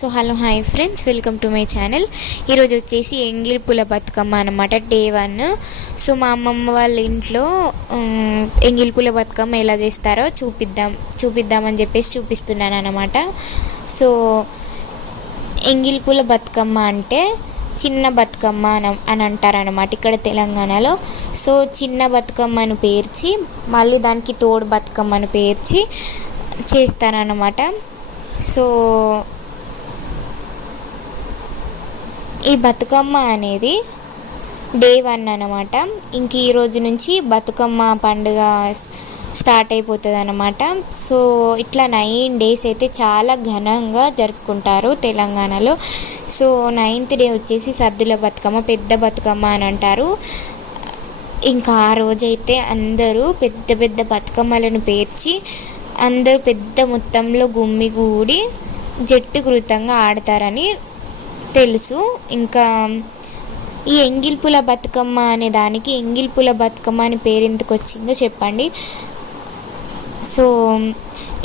So hello hi friends, welcome to my channel. ఈరోజు వచ్చేసి ఎంగిలి పూల బతుకమ్మ అనమాట, డే 1. సో మా అమ్మమ్మ వాళ్ళ ఇంట్లో ఎంగిలి పూల బతుకమ్మ ఎలా చేస్తారో చూపిద్దామని చెప్పేసి చూపిస్తున్నాను అనమాట. సో ఎంగిలి పూల బతుకమ్మ అంటే చిన్న బతుకమ్మ అని అంటారనమాట ఇక్కడ తెలంగాణలో. సో చిన్న బతుకమ్మను పేర్చి మళ్ళీ దానికి తోడు బతుకమ్మను పేర్చి చేస్తారనమాట. సో ఈ బతుకమ్మ అనేది డే 1 అనమాట. ఇంక ఈ రోజు నుంచి బతుకమ్మ పండుగ స్టార్ట్ అయిపోతుంది అనమాట. సో ఇట్లా 9 days అయితే చాలా ఘనంగా జరుపుకుంటారు తెలంగాణలో. సో 9th డే వచ్చేసి సద్దుల బతుకమ్మ, పెద్ద బతుకమ్మ అని అంటారు. ఇంకా ఆ రోజైతే అందరూ పెద్ద పెద్ద బతుకమ్మలను పేర్చి అందరూ పెద్ద మొత్తంలో గుమ్మిగూడి జట్టుకృతంగా ఆడతారని తెలుసు. ఇంకా ఈ ఎంగిల్పుల బతుకమ్మ అనే దానికి ఎంగిల్పుల బతుకమ్మ అని పేరు ఎందుకు వచ్చిందో చెప్పండి. సో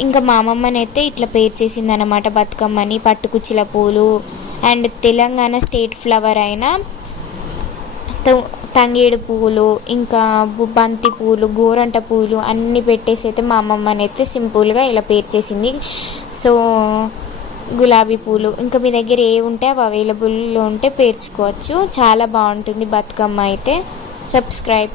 ఇంకా మా అమ్మమ్మనైతే ఇట్లా పేరు చేసింది అనమాట బతుకమ్మని. పట్టుకుచ్చిల పూలు అండ్ తెలంగాణ స్టేట్ ఫ్లవర్ అయిన తంగేడు పువ్వులు, ఇంకా బంతి పూలు, గోరంట పూలు అన్నీ పెట్టేసి అయితే మా అమ్మమ్మనైతే సింపుల్గా ఇలా పేరు చేసింది. సో గులాబీ పూలు, ఇంకా మీ దగ్గర ఏ ఉంటే అవి అవైలబుల్లో ఉంటే పేర్చుకోవచ్చు. చాలా బాగుంటుంది బతుకమ్మ అయితే. సబ్స్క్రైబ్.